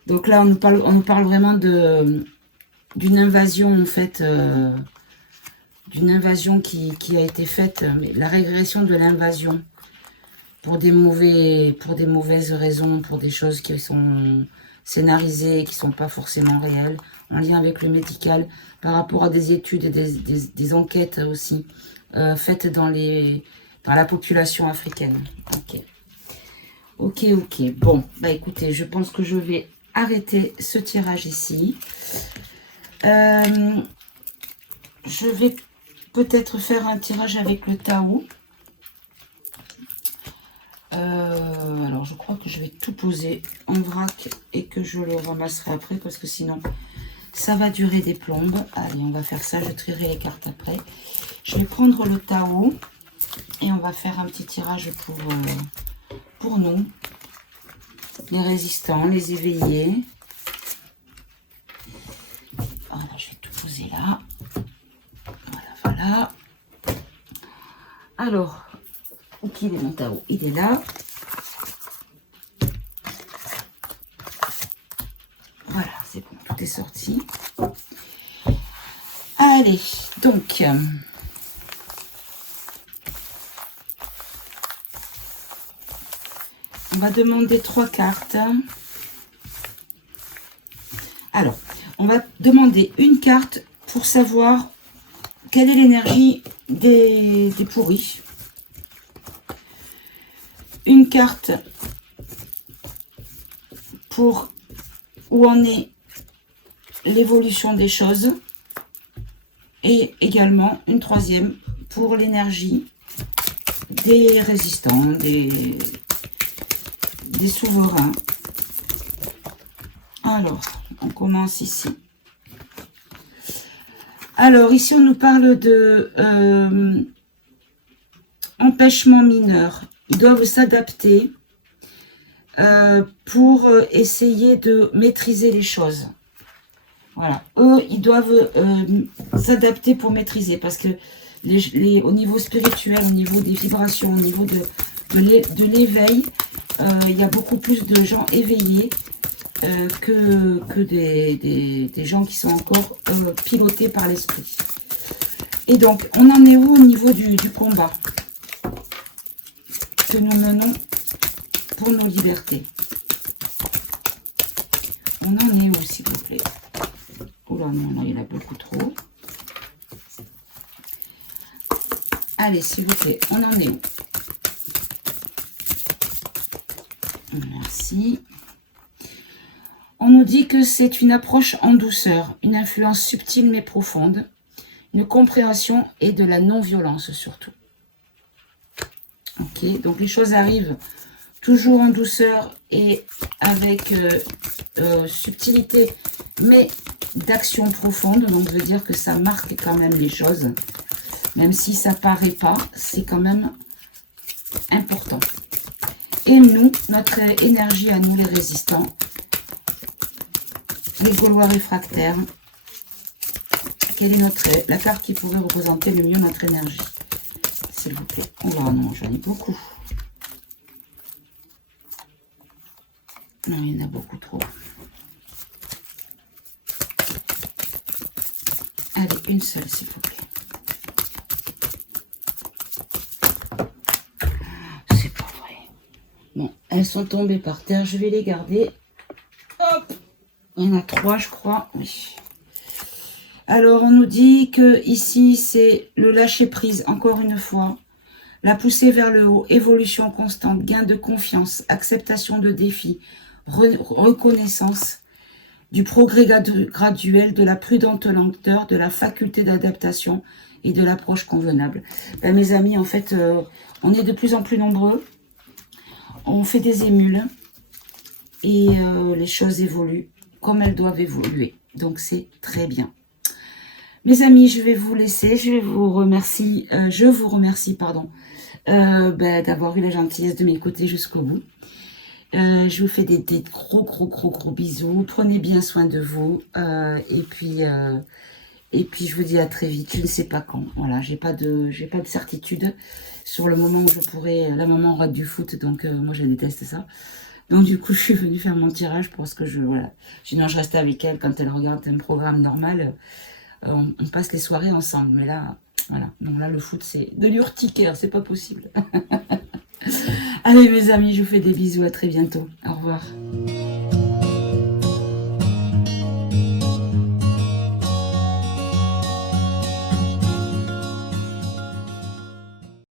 Donc là, on nous parle vraiment d'une invasion, en fait. D'une invasion qui a été faite. Mais la régression de l'invasion. Pour des mauvaises raisons, pour des choses qui sont scénarisées, qui ne sont pas forcément réelles, en lien avec le médical, par rapport à des études et des enquêtes aussi, faites dans la population africaine. Ok. Bon, bah écoutez, je pense que je vais arrêter ce tirage ici. Je vais peut-être faire un tirage avec le Tao. Alors, je crois que je vais tout poser en vrac et que je le ramasserai après parce que sinon, ça va durer des plombes. Allez, on va faire ça. Je trierai les cartes après. Je vais prendre le Tao et on va faire un petit tirage pour nous, les résistants, les éveillés. Voilà, je vais tout poser là. Voilà. Alors... Ok, il est mon Tao, il est là. Voilà, c'est Allez, donc, on va demander 3 cartes. Alors, on va demander une carte pour savoir quelle est l'énergie des pourris. Une carte pour où en est l'évolution des choses. Et également une troisième pour l'énergie des résistants, des souverains. Alors, on commence ici. Alors, ici, on nous parle de empêchement mineur. Ils doivent s'adapter pour essayer de maîtriser les choses. Voilà, eux, ils doivent s'adapter pour maîtriser, parce que au niveau spirituel, au niveau des vibrations, au niveau de l'éveil, il y a beaucoup plus de gens éveillés que des gens qui sont encore pilotés par l'esprit. Et donc, on en est où au niveau du combat que nous menons pour nos libertés? On en est où, s'il vous plaît? Oh là, non, il y en a beaucoup trop. Allez, s'il vous plaît, on en est où? Merci. On nous dit que c'est une approche en douceur, une influence subtile mais profonde, une compréhension et de la non-violence surtout. Ok, donc les choses arrivent toujours en douceur et avec subtilité, mais d'action profonde. Donc, je veux dire que ça marque quand même les choses. Même si ça paraît pas, c'est quand même important. Et nous, notre énergie à nous, les résistants, les Gaulois réfractaires, quelle est la carte qui pourrait représenter le mieux notre énergie? S'il vous plaît. Oh là, non, j'en ai beaucoup. Non, il y en a beaucoup trop. Allez, une seule, s'il vous plaît. C'est pas vrai. Bon, elles sont tombées par terre. Je vais les garder. Hop. Il y en a 3, je crois. Oui. Alors, on nous dit que ici, c'est le lâcher-prise, encore une fois. La poussée vers le haut, évolution constante, gain de confiance, acceptation de défis, reconnaissance du progrès graduel, de la prudente lenteur, de la faculté d'adaptation et de l'approche convenable. Ben, mes amis, en fait, on est de plus en plus nombreux. On fait des émules et les choses évoluent comme elles doivent évoluer. Donc, c'est très bien. Mes amis, je vais vous laisser. Je vous remercie, pardon, d'avoir eu la gentillesse de m'écouter jusqu'au bout. Je vous fais des gros bisous. Prenez bien soin de vous. Et puis, je vous dis à très vite. Je ne sais pas quand. Voilà, j'ai pas de certitude sur le moment où je pourrai. La maman rate du foot, donc moi je déteste ça. Donc du coup, je suis venue faire mon tirage parce que voilà. Sinon, je reste avec elle quand elle regarde un programme normal. On passe les soirées ensemble. Mais là, voilà. Donc là, le foot, c'est de l'urticaire. C'est pas possible. Allez mes amis, je vous fais des bisous, à très bientôt. Au revoir.